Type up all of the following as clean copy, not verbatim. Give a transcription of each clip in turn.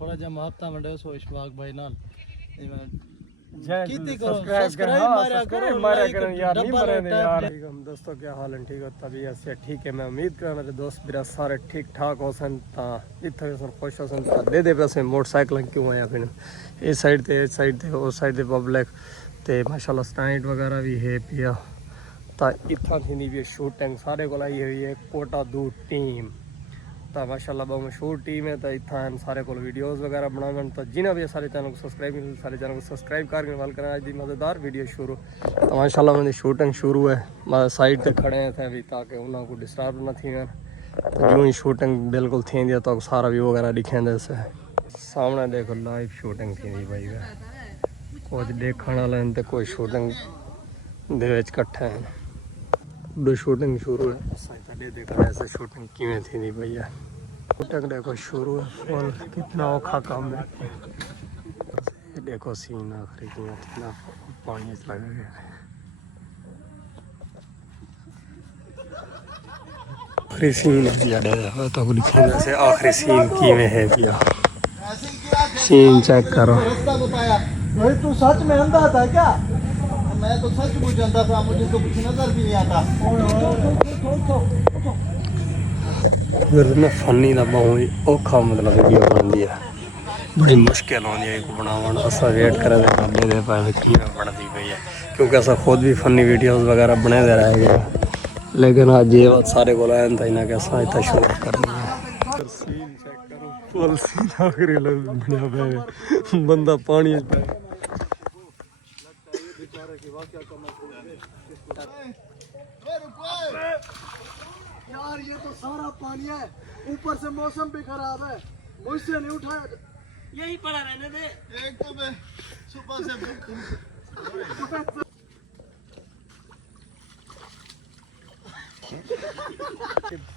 थोड़ा जा मुहब्बत मंडे सो इशफाक भाई नाल हम दोस्तों क्या हाल है ठीक हो तबीयत से ठीक है मैं उम्मीद करना मेरे दोस्त मेरा सारे ठीक ठाक हो सन इतने सन खुश हो सन दे दे पैसे मोटरसाइकिल क्यों आया फिर इस साइड ते उस साइड ते पब्लिक ते माशाल्लाह स्टैंड वगैरह भी है पिया ता इतना थी भी शूटिंग सारे को आई हुई है कोटा दूर टीम तो माशाल्लाह बहुत मशहूर टीम है तो इतना सारे को वीडियोस वगैरह बनावन तो जिन्हें भी सारे चैनल को सब्सक्राइब करके वाल करना आज मज़ेदार वीडियो शुरू तो माशाल्लाह मैंने शूटिंग शुरू है साइड पे खड़े थे अभी ताकि उन्होंने को डिस्टर्ब न थी तो यूँ ही शूटिंग बिल्कुल थी तो सारा व्यू वगैरह दिखे जैसे सामने देखो लाइव शूटिंग थी भाई कुछ देखने वाले तो कोई शूटिंग दे कट्ठे हैं शूटिंग शुरू है देखो ऐसे शूटिंग किमें थी भैया शूटिंग देखो शुरू है फुल कितना औखा काम है देखो सीन आखिरी कितना पानी लगा गया आखिरी सीन है तो लिखे जैसे आखिरी सीन किमें है भैया सीन चेक करो तू सच में अंधा था क्या? मैं तो सच मुझे जानता था मुझे तो कुछ नजर भी नहीं आता फिर मैं फनी का बहुत औखा मतलब वीडियो बनती है बड़ी मुश्किल आती है बनावन अस वेट करें बाबे दे पाए कि बनती पई है क्योंकि अस खुद भी फनी वीडियोस वगैरह बने दे रह गए लेकिन आज ये बात सारे को आया था इन्हें कैसा इतना शूट करनी है सीन चेक करो फुल सीन आखिरी बनया बंदा पानी यार ये तो सारा पानी है ऊपर से मौसम भी खराब है मुझसे नहीं उठाया यही पड़ा रहने दे एक तो मैं सुबह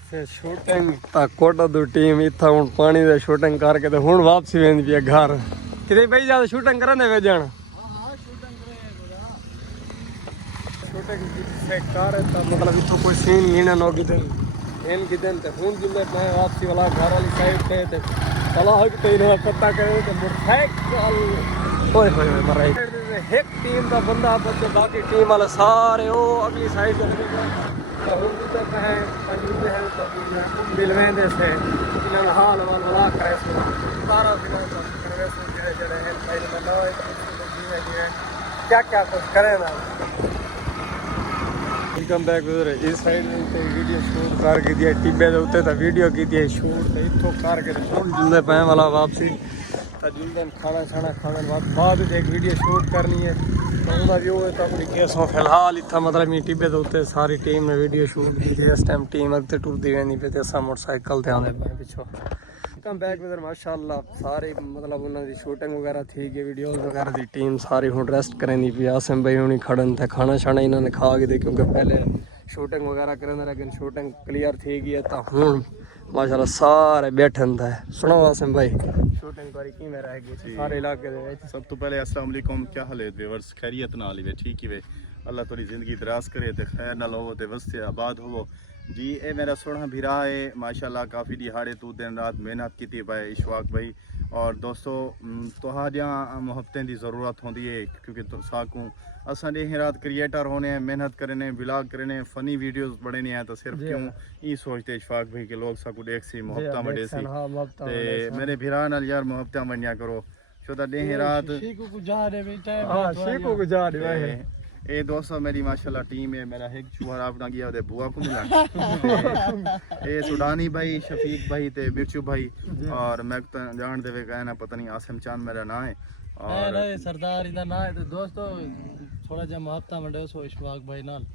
से शूटिंग कोटा दो टीम इतना हूँ पानी से शूटिंग करके तो हूँ वापसी वेंदी पी घर कि भाई ज्यादा शूटिंग करने वे जान शूटिंग से कर मतलब इतो कोई सीन ही ना नो कितने इन कितने ते हूँ जिले मैं वापसी वाला घर वाली साइड पे चला हो कि इन्हें पता करे तो मोटरसाइकिल होए होए मर एक टीम का बंदा बच्चे बाकी टीम वाले सारे वो अगली साइड चले गए मिलवेंदे से हाल वाल वाला करे सारा क्या क्या कुछ करे ना वेलकम बैक उधर इस साइड वीडियो शूट करके दिया टिब्बे के उत्ते तो वीडियो की दिया शूट इतों करके जुलदे पैं वाला वापसी तो जुलदे खाना छाना खाने बाद एक वीडियो शूट करनी है तो व्यू है तो अपनी केसों फिलहाल इतना मतलब मैं टिब्बे के उत्ते सारी टीम ने वीडियो शूट की थी इस टाइम टीम अगते टुरती वेंदी पे अस मोटरसाइकिल ते आने पे पिछों वेलकम बैक उधर माशाल्लाह सारी मतलब उन्होंने शूटिंग वगैरह थी कि वीडियोस वगैरह की टीम सारी हूँ रेस्ट करें पी आसिम भाई हूँ खड़न थे खाना शाना इन्होंने खा के थे क्योंकि पहले शूटिंग वगैरह करें लेकिन शूटिंग क्लियर थी गई है तो हूँ माशाल्लाह सारे बैठन थे सुनो आसिम भाई शूटिंग करी कि में रह गई सारे इलाके सब तो पहले अस्सलाम वालेकुम क्या हाल है व्यूअर्स खैरियत नाल ही वे ठीक ही वे अल्लाह थोड़ी ज़िंदगी दराज करे तो खैर नाल हो तो वस्ते आबाद हो जी ये मेरा सोना भिरा है माशाल्लाह काफ़ी दिहाड़े तू दिन रात मेहनत की पाए इशफाक भाई और दोस्तों तुहाडियां मुहब्बतें की ज़रूरत होती है क्योंकि तो साकू असां ॾींहुं रात क्रिएटर होने हैं मेहनत करने व्लॉग करने फनी वीडियोस बने हैं तो सिर्फ क्यों ये सोचते इशफाक भाई के लोग साकू देख सी मुहब्बत बड़े सी ते मेरे भिरा नाल यार मुहब्बत बनिया करो छो तो ॾींहुं रात ये दोस्तों मेरी माशाल्लाह टीम है मेरा एक चूहा अपना गया उधर बुआ को मिला ये सुडानी भाई शफीक भाई ते मिर्चू भाई और मैं तो जान देवे कहना पता नहीं आसिम चांद मेरा नाम है और सरदार इधर ना है तो दोस्तों थोड़ा जा मुहब्बत मंडे सो इशफाक भाई नाल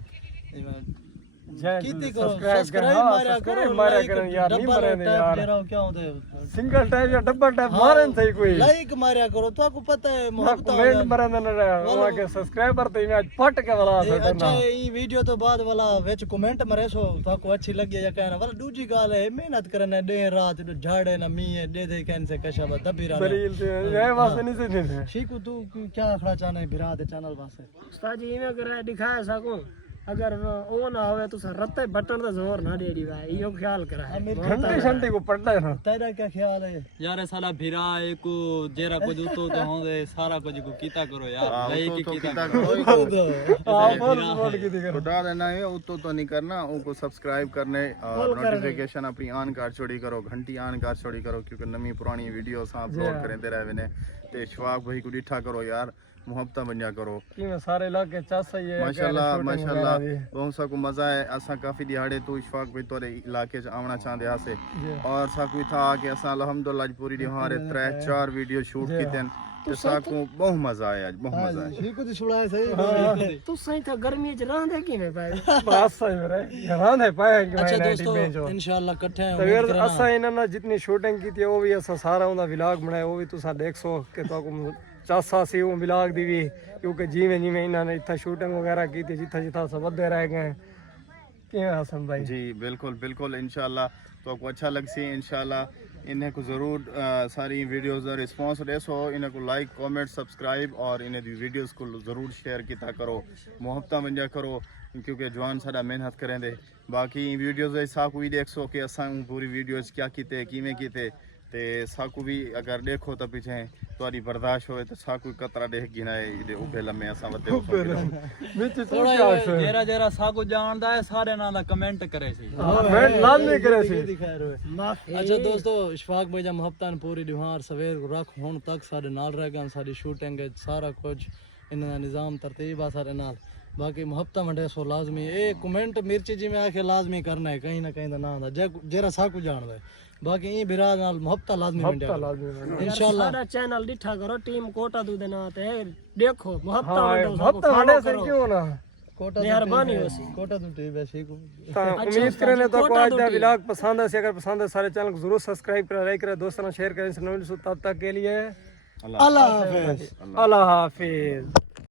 कितनी करो सब्सक्राइब मारा करो यार नहीं मरे यार क्या होते सिंगल टैप या डबल टैप मारन सही कोई लाइक मारया करो तो आपको पता है मुहब्बत कमेंट मरन न वहां के सब्सक्राइबर ते आज फट के वाला अच्छा ई वीडियो तो बाद वाला विच कमेंट मरे सो तो को अच्छी लगी या कहना वाला दूजी गाल है मेहनत करने दे रात झाड़े ना मी दे कहन से कशा दबी रहा बरील ये वास्ते नहीं से शीकू तू क्या खड़ा चाहना है बिरा दे चैनल वास्ते उस्ताद जी में करा दिखाया सको अगर वो ना होवे तो रत्ते बटन तो जोर ना दे दी भाई यो ख्याल करा है आमिर घंटे घंटे को पड़ता है ना तेरा क्या ख्याल है? यार साला भिरा को जेरा कुछ उतो तो होंदे सारा कुछ को कीता करो यार लई की कीता करो आप बोल की दिखा खुदा देना है उतो तो नहीं करना, उनको सब्सक्राइब करने और नोटिफिकेशन अपनी ऑन कर छोड़ी करो, घंटी ऑन कर छोड़ी करो, क्योंकि नवी पुरानी वीडियोस आप अपलोड करते रहे ने ते इशफाक भाई को डिठा करो यार, मुहब्बत बनिया करो कि मैं सारे इलाके चासा ही है माशाल्लाह माशाल्लाह बहुत सा को मजा है। असा काफी दिहाड़े तो इशफाक भाई तोरे इलाके च आवना चाहते हासे और साकू था कि असा अल्हम्दुलिल्लाह पूरी दिहाड़े 3-4 वीडियो शूट कीते तो साकू बहुत मजा आया, बहुत मजा आया। ठीक कुछ सुनाए सही तू सही था गर्मी च रहंदे कि मैं पाए बस सही मेरे रहंदे पाए कि अच्छा मैं दोस्तों इंशाल्लाह इकट्ठे हैं तो यार असा इन्होंने जितनी शूटिंग की थी वो भी असा सारा उनका व्लॉग बनाया वो भी तुसा देख सो कि तो चासा सी वो व्लॉग दी भी क्योंकि जिमें जिमें इन्होंने इतना शूटिंग वगैरह की थी जिथा जिथा सब बदे रह गए कि हसन भाई जी बिल्कुल बिल्कुल इंशाल्लाह तो आपको अच्छा लग सी इंशाल्लाह इन्हें को ज़रूर सारी वीडियोस का रिस्पॉन्स देसो, इन्हें को लाइक कमेंट सब्सक्राइब और इन्हें दी वीडियोस को ज़रूर शेयर किया करो, मुहब्बत बन करो क्योंकि जवान सारा मेहनत करें दे। बाकी वीडियोस साकू भी देख सो कि असा पूरी वीडियोस क्या कीते किमें कीते ते साकू भी अगर देखो तो पीछे तुम्हारी बर्दाश्त हो तो साकू कतरा देख गिनाए इदे उबे लम्मे असा वते थोड़ा जेरा जेरा साकू जानदा है सारे नाल कमेंट करे सी मैं लाजमी करे सी दिखा रहे अच्छा दोस्तों इशफाक भाई जब हफ्ता पूरी दिहाड़ सवेर को रख हुन तक साडे नाल रह गए, साडी शूटिंग है सारा कुछ इन्हां निजाम तरतीब आ सारे नाल। बाकी मुहब्बत मंडे सो लाजमी ए कमेंट मिर्ची जी में आके लाजमी करना है कहीं ना कहीं दा ना जेरा साकू जानदा है। बाकी ई बिरा नाल मुहब्बत लाजमी मंडे इंशाल्लाह सारा चैनल डिठा करो टीम कोटा दू देना ते देखो मुहब्बत मंडे से क्यों ना कोटा मेहरबानी होसी कोटा तो टीम है ठीक उम्मीद करने तो को आज दा व्लॉग पसंद है, अगर पसंद है सारे चैनल को जरूर सब्सक्राइब करें, लाइक करें, दोस्तों शेयर करें। तब तक के लिए अल्लाह हाफिज। अल्लाह हाफिज।